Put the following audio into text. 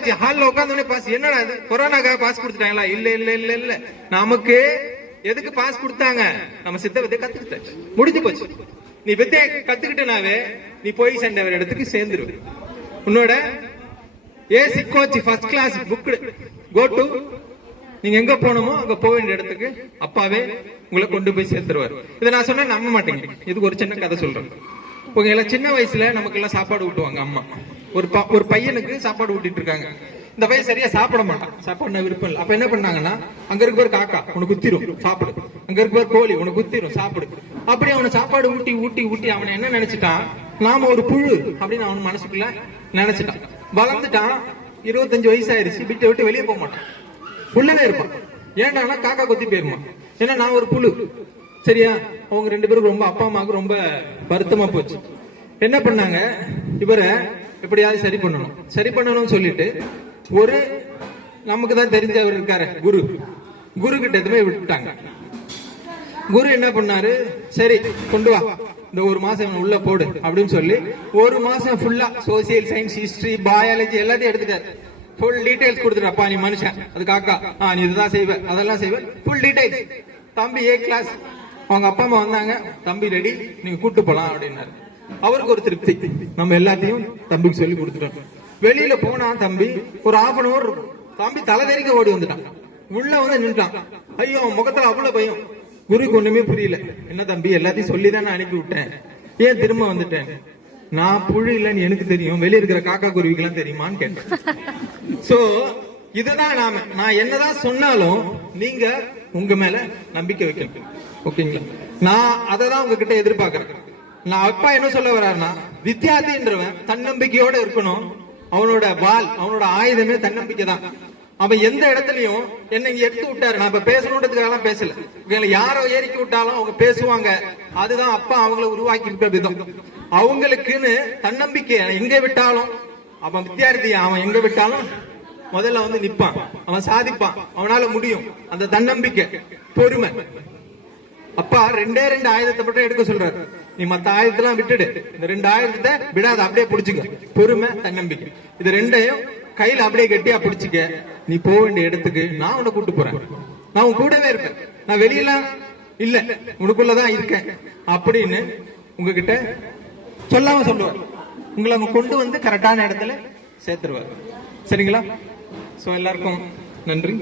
ஆச்சு. ஹால்ல உட்கார்ந்தோடனே பாஸ். என்னடா இது, கொரோனாக்காக பாஸ் கொடுத்துட்டாங்களா? இல்ல இல்ல இல்ல இல்ல, நமக்கு எதுக்கு பாஸ் கொடுத்தாங்க? நம்ம சித்த வித்தை கத்துக்கிட்ட, முடிஞ்சு போச்சு. நீ வித்தைய கத்துக்கிட்டனாவே நீ போய் சென்ற ஒரு இடத்துக்கு சேர்ந்துரு. உன்னோட AC coach first class book go to, நீங்க எங்க போனோமோ அங்க போக வேண்டிய இடத்துக்கு அப்பாவே உங்களை கொண்டு போய் சேர்த்துருவார். இதை நான் சொன்னா நம்ப மாட்டேங்க. இதுக்கு ஒரு சின்ன கதை சொல்றேன். உங்க சின்ன வயசுல நமக்கு எல்லாம் சாப்பாடு ஊட்டுவாங்க அம்மா. ஒரு பையனுக்கு சாப்பாடு ஊட்டிட்டு இருக்காங்க. இந்த பையன் சரியா சாப்பிட மாட்டான், சாப்பாடு விருப்பம் இல்லை. அப்ப என்ன பண்ணாங்கன்னா, அங்க இருக்க ஒரு காக்கா உனக்கு குத்திரும் சாப்பிடு, அங்க இருக்க ஒரு கோழி உனக்கு குத்திரும் சாப்பிடு. அப்படி அவனை சாப்பாடு ஊட்டி ஊட்டி ஊட்டி அவனை என்ன நினைச்சிட்டான், நாம ஒரு புழு அப்படின்னு அவன் மனசுக்குள்ள நினைச்சிட்டான். வளர்ந்துட்டான், 25 வயசு ஆயிருச்சு. விட்டு விட்டு வெளியே போக மாட்டான், புள்ளனே இருப்பான். ஏன்டானா காக்கா கொத்தி போயிருமா, ஏன்னா நான் ஒரு புழு. சரியா? அவங்க 2 பேருக்கு ரொம்ப, அப்பா அம்மாவுக்கு ரொம்ப வருத்தமா போச்சு. என்ன பண்ணாங்க, இவரை எப்படியாவது சரி பண்ணணும்னு சொல்லிட்டு ஒரு நமக்கு தான் தெரிஞ்சவர் இருக்காரு குரு கிட்ட எதுவுமே விட்டுட்டாங்க. குரு என்ன பண்ணாரு, சரி கொண்டு வா, இந்த ஒரு மாசம் உள்ள போடு அப்படின்னு சொல்லி ஒரு மாசம் ஃபுல்லா சோசியல் சயின்ஸ், ஹிஸ்டரி, பயாலஜி எல்லாத்தையும் எடுத்துட்டாரு. ஃபுல் டீடைல்ஸ் கொடுத்துட்டப்பா, நீ மனுஷன், அது காக்கா, நீ இதுதான் செய்வ, அதெல்லாம் செய்வ, ஃபுல் டீடைல்ஸ். தம்பி A கிளாஸ். அவங்க அப்பா அம்மா வந்தாங்க, தம்பி ரெடி, நீங்க கூட்டு போலாம் அப்படின்னாரு. அவருக்கு ஒரு திருப்தி, நம்ம எல்லாத்தையும் தம்பிக்கு சொல்லி கொடுத்துட்டோம். வெளியில போனா தம்பி ஒரு 1/2 hour இருக்கும். தம்பி தலைதறிக்க ஓடி வந்துட்டான், உள்ள வந்து நின்றுட்டான். ஐயோ, முகத்துல அவ்வளவு பயம். குருக்கு ஒண்ணுமே புரியல. என்ன தம்பி, எல்லாத்தையும் சொல்லிதான் நான் அனுப்பி விட்டேன், ஏன் திரும்ப வந்துட்டேன்? நான் புழு இல்லைன்னு எனக்கு தெரியும், வெளியே இருக்கிற காக்கா குருவிக்கு எல்லாம் தெரியுமான்னு கேட்டேன். சோ இதுதான் நான் என்னதான் சொன்னாலும் நீங்க உங்க மேல நம்பிக்கை வைக்கணும். ஓகேங்களா? நான் அதை தான் உங்ககிட்ட எதிர்பார்க்கிறேன். நான் அப்பா என்ன சொல்ல வர்றாருன்னா, வித்தியார்த்தின்றவன் தன்னம்பிக்கையோட இருக்கணும். அவனோட அவனோட ஆயுதமே தன்னம்பிக்கை தான். அவன் எந்த இடத்துலயும் என்ன இங்க எடுத்து விட்டாரு, நான் இப்ப பேசணுன்றதுக்காக பேசல, யாரோ ஏறிக்கி விட்டாலும் அவங்க பேசுவாங்க. அதுதான் அப்பா அவங்கள உருவாக்கி இருக்க விதம். அவங்களுக்குன்னு தன்னம்பிக்கை எங்க விட்டாலும், அவன் வித்தியார்த்தி, அவன் எங்க விட்டாலும் முதல்ல வந்து நிப்பான், அவன் சாதிப்பான், அவனால முடியும். அந்த தன்னம்பிக்கை, பொறுமை. அப்பா 2 ஆயுதத்தை மட்டும் எடுக்க சொல்றாரு. நீ மத்த ஆயுதத்தெல்லாம் விட்டுடு, இந்த 2 ஆயுதத்தை விடாத, அப்படியே பிடிச்சுக்க. பொறுமை, தன்னம்பிக்கை, இது 2ஐயும் கையில அப்படியே கட்டியா பிடிச்சுக்க. நீ போக வேண்டிய இடத்துக்கு நான் உன்னை கூட்டு போறேன், நான் உன் கூடவே இருப்பேன், நான் வெளியெல்லாம் இல்ல, உனக்குள்ளதான் இருக்கேன் அப்படின்னு உங்ககிட்ட சொல்லாம சொல்லுவார். உங்களை அவங்க கொண்டு வந்து கரெக்டான இடத்துல சேர்த்துருவார். சரிங்களா? சோ எல்லாருக்கும் நன்றி.